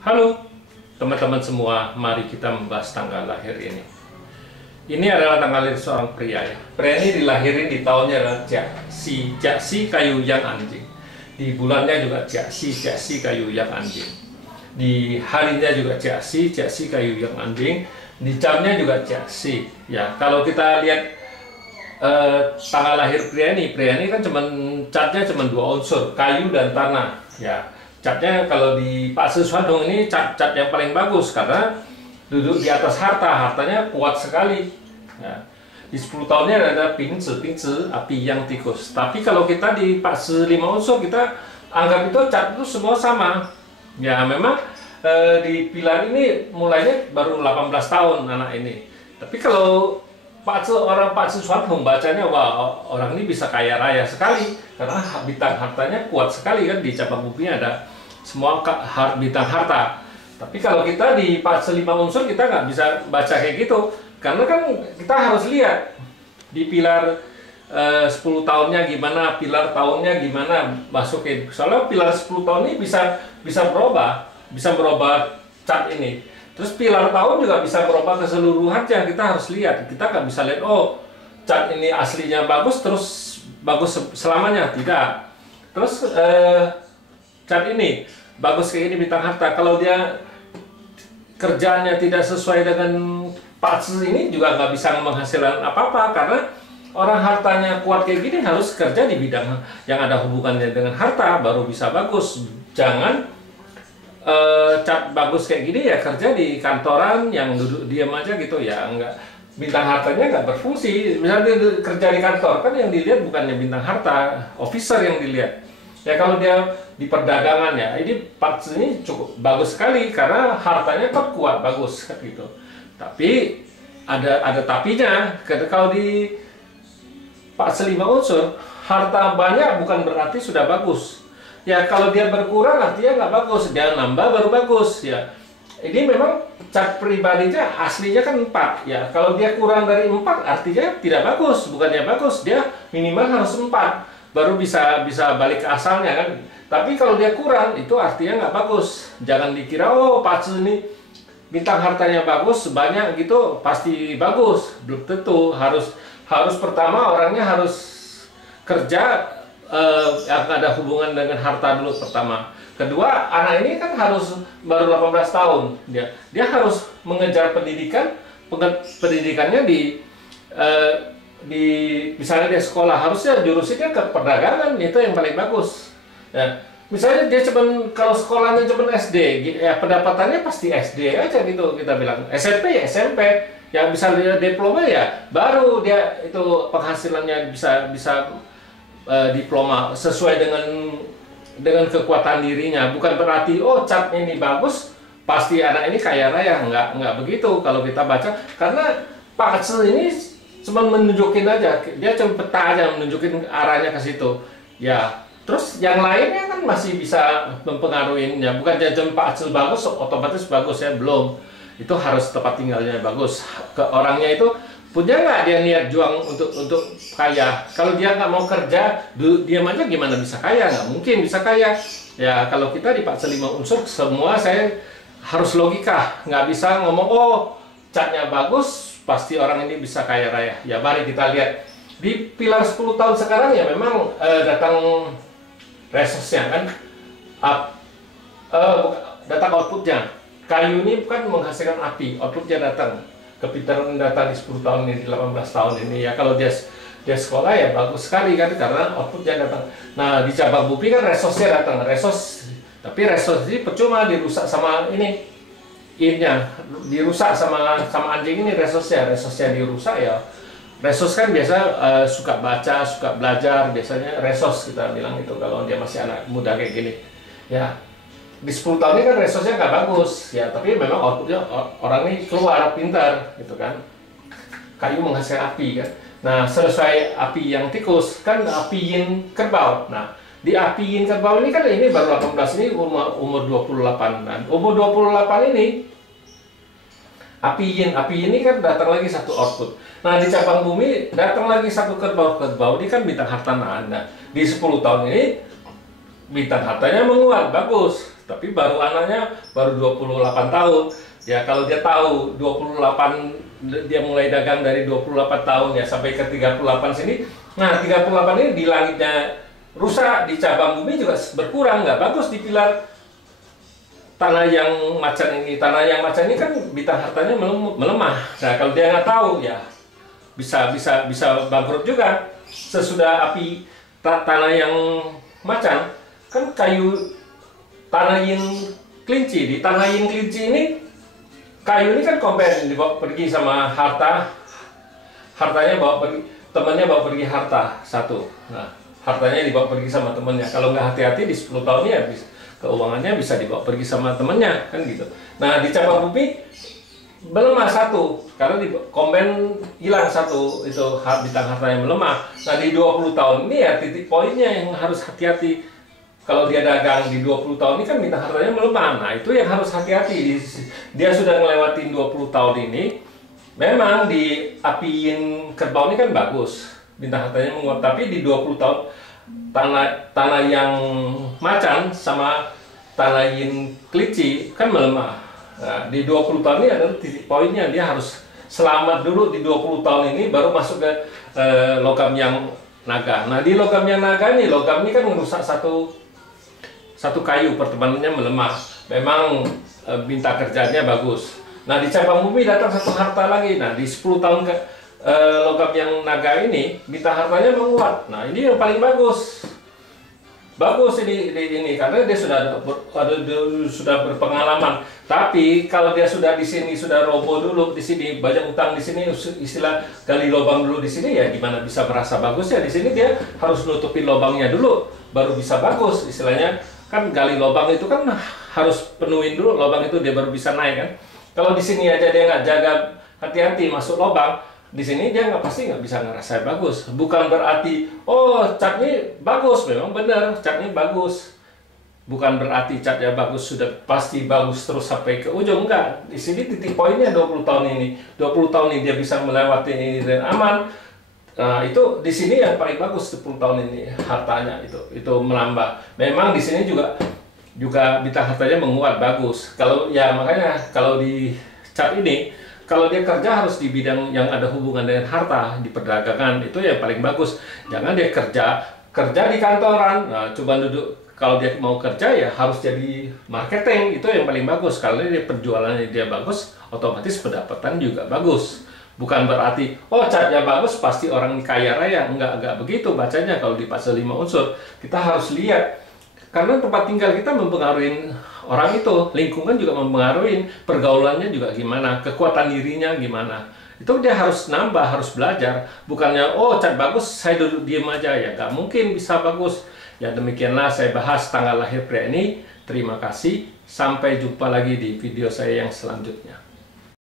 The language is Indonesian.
Halo teman-teman semua, mari kita membahas tanggal lahir ini. Ini adalah tanggal lahir seorang pria ya. Pria ini dilahirin di tahunnya adalah Jaksi kayu yang anjing. Di bulannya juga Jaksi kayu yang anjing. Di harinya juga Jaksi kayu yang anjing. Di jamnya juga Jaksi. Ya, kalau kita lihat tanggal lahir pria ini kan catnya cuma dua unsur, kayu dan tanah. Ya. Catnya kalau di Pak Siswadong ini cat yang paling bagus karena duduk di atas hartanya kuat sekali. Ya. Di 10 tahunnya ada pingzi, api yang tikus. Tapi kalau kita di Pak Se 5 unsur kita anggap itu cat itu semua sama. Ya memang di pilar ini mulainya baru 18 tahun anak ini. Tapi kalau orang Pak Siswadong bacanya, wah orang ini bisa kaya raya sekali karena bintang hartanya kuat sekali kan, di cabang bukunya ada semua bintang harta. Tapi kalau kita di Pak Se 5 unsur kita nggak bisa baca kayak gitu karena kan kita harus lihat di pilar 10 tahunnya gimana, pilar tahunnya gimana masukin. Soalnya pilar 10 tahun ini bisa berubah cat ini. Terus pilar tahun juga bisa berubah keseluruhannya, kita harus lihat. Kita nggak bisa lihat, oh cat ini aslinya bagus, terus bagus selamanya. Tidak. Terus cat ini bagus kayak ini bintang harta. Kalau dia kerjanya tidak sesuai dengan Pak Se ini juga nggak bisa menghasilkan apa-apa. Karena orang hartanya kuat kayak gini harus kerja di bidang yang ada hubungannya dengan harta, baru bisa bagus. Jangan cat bagus kayak gini ya kerja di kantoran yang duduk diam aja gitu ya, enggak, bintang hartanya nggak berfungsi. Misalnya dia kerja di kantor kan yang dilihat bukannya bintang harta, officer yang dilihat. Ya kalau dia di perdagangan ya, ini Pak Se ini cukup bagus sekali karena hartanya kan kuat bagus kan gitu. Tapi ada tapinya. Kalau di Pak Se 5 unsur harta banyak bukan berarti sudah bagus. Ya kalau dia berkurang artinya nggak bagus, dia nambah baru bagus ya. Ini memang cat pribadinya aslinya kan 4 ya. Kalau dia kurang dari 4 artinya tidak bagus, bukannya bagus, dia minimal harus 4 baru bisa balik ke asalnya kan. Tapi kalau dia kurang itu artinya nggak bagus. Jangan dikira oh Pak Se ini bintang hartanya bagus banyak gitu pasti bagus. Belum tentu. Harus pertama orangnya harus kerja yang ada hubungan dengan harta dulu pertama. Kedua, anak ini kan harus baru 18 tahun. Dia harus mengejar pendidikannya di misalnya dia sekolah harusnya jurusnya ke perdagangan, itu yang paling bagus. Ya. Misalnya dia kalau sekolahnya cuma SD, ya pendapatannya pasti SD aja gitu kita bilang. SMP ya SMP. Yang bisa dia diploma ya baru dia itu penghasilannya bisa diploma sesuai dengan kekuatan dirinya. Bukan berarti oh cat ini bagus pasti anak ini kaya raya, nggak begitu kalau kita baca. Karena Pak Se ini cuma menunjukin aja, dia cuma peta aja menunjukin arahnya ke situ ya. Terus yang lainnya kan masih bisa mempengaruhi ya, bukan cuma Pak Se bagus otomatis bagus ya, belum. Itu harus tempat tinggalnya bagus, ke orangnya itu punya nggak dia niat juang untuk kaya. Kalau dia nggak mau kerja, diam aja gimana bisa kaya? Nggak mungkin bisa kaya. Ya kalau kita di Pak Se 5 unsur semua saya harus logika, nggak bisa ngomong oh catnya bagus pasti orang ini bisa kaya raya. Ya mari kita lihat di pilar 10 tahun sekarang ya memang datang resource-nya kan, datang outputnya. Kayu ini kan menghasilkan api, outputnya datang. Kepintaran data di 10 tahun ini, 18 tahun ini ya. Kalau dia sekolah ya bagus sekali kan karena outputnya datang. Nah di cabang bukti kan resource-nya datang, tapi resource ini percuma dirusak sama ini innya, dirusak sama anjing ini resource-nya dirusak ya. Resource kan biasa suka baca, suka belajar, biasanya resource kita bilang itu kalau dia masih anak muda kayak gini ya. Di 10 tahun ini kan resource-nya nggak bagus ya, tapi memang outputnya orang ini keluar pintar gitu kan. Kayu menghasilkan api kan. Nah selesai api yang tikus kan api yin kerbau. Nah di api yin kerbau ini kan ini baru 18, ini umur 28. Nah umur 28 ini api yin ini kan datang lagi satu output. Nah di cabang bumi datang lagi satu kerbau ini kan bintang harta. Nah di 10 tahun ini bintang hartanya menguat bagus. tapi baru anaknya baru 28 tahun. Ya kalau dia tahu 28, dia mulai dagang dari 28 tahun ya sampai ke 38 sini. Nah 38 ini di langitnya rusak, di cabang bumi juga berkurang, nggak bagus di pilar tanah yang macan ini. Tanah yang macan ini kan bintang hartanya melemah. Nah kalau dia nggak tahu ya bisa bangkrut juga. Sesudah api tanah yang macan kan kayu tanah yin kelinci. Di tanah yin kelinci ini kayu ini kan kompen dibawa pergi sama hartanya bawa pergi, temannya bawa pergi harta satu. Nah hartanya dibawa pergi sama temannya. Kalau nggak hati-hati di 10 tahun ya keuangannya bisa dibawa pergi sama temannya kan gitu. Nah di cabang bumi melemah satu karena di komben hilang satu, itu bintang hartanya melemah. Nah di 20 tahun ini ya titik poinnya yang harus hati-hati. Kalau dia dagang di 20 tahun ini kan bintang hartanya melemah. Nah itu yang harus hati-hati. Dia sudah ngelewatin 20 tahun ini. Memang di api yin kerbau ini kan bagus, bintang hartanya menguat. Tapi di 20 tahun tanah yang macan sama tanah yin kelinci kan melemah. Nah, di 20 tahun ini adalah titik poinnya. Dia harus selamat dulu di 20 tahun ini baru masuk ke logam yang naga. Nah di logam yang naga ini, logam ini kan merusak satu kayu, pertemanannya melemah. Memang bintang kerjanya bagus. Nah di cabang bumi datang satu harta lagi. Nah di 10 tahun ke logam yang naga ini bintang hartanya menguat. Nah ini yang paling bagus. Bagus ini karena dia sudah berpengalaman. Tapi kalau dia sudah di sini sudah roboh dulu di sini, banyak utang di sini, istilah gali lubang dulu di sini, ya gimana bisa merasa bagus ya? Di sini dia harus nutupin lubangnya dulu baru bisa bagus. Istilahnya kan gali lubang itu kan harus penuhin dulu lubang itu dia baru bisa naik kan. Kalau di sini aja dia nggak jaga hati-hati masuk lubang, di sini dia pasti nggak bisa ngerasain bagus. Bukan berarti oh catnya bagus, memang benar catnya bagus. Bukan berarti catnya bagus sudah pasti bagus terus sampai ke ujung, enggak. Di sini titik poinnya 20 tahun ini. 20 tahun ini dia bisa melewati ini dan aman. Nah, itu di sini yang paling bagus 10 tahun ini hartanya itu menambah. Memang di sini juga bintang hartanya menguat bagus. Kalau ya makanya kalau di cat ini kalau dia kerja harus di bidang yang ada hubungan dengan harta, di perdagangan, itu yang paling bagus. Jangan dia kerja di kantoran. Nah, coba duduk. Kalau dia mau kerja ya harus jadi marketing, itu yang paling bagus. Kalau dia penjualannya dia bagus, otomatis pendapatan juga bagus. Bukan berarti oh catnya bagus pasti orang kaya raya. Enggak begitu bacanya kalau di pasal 5 unsur. Kita harus lihat karena tempat tinggal kita mempengaruhi orang itu, lingkungan juga mempengaruhi, pergaulannya juga gimana, kekuatan dirinya gimana. Itu dia harus nambah, harus belajar. Bukannya oh cat bagus saya duduk diem aja, ya nggak mungkin bisa bagus. Ya demikianlah saya bahas tanggal lahir pria ini. Terima kasih, sampai jumpa lagi di video saya yang selanjutnya.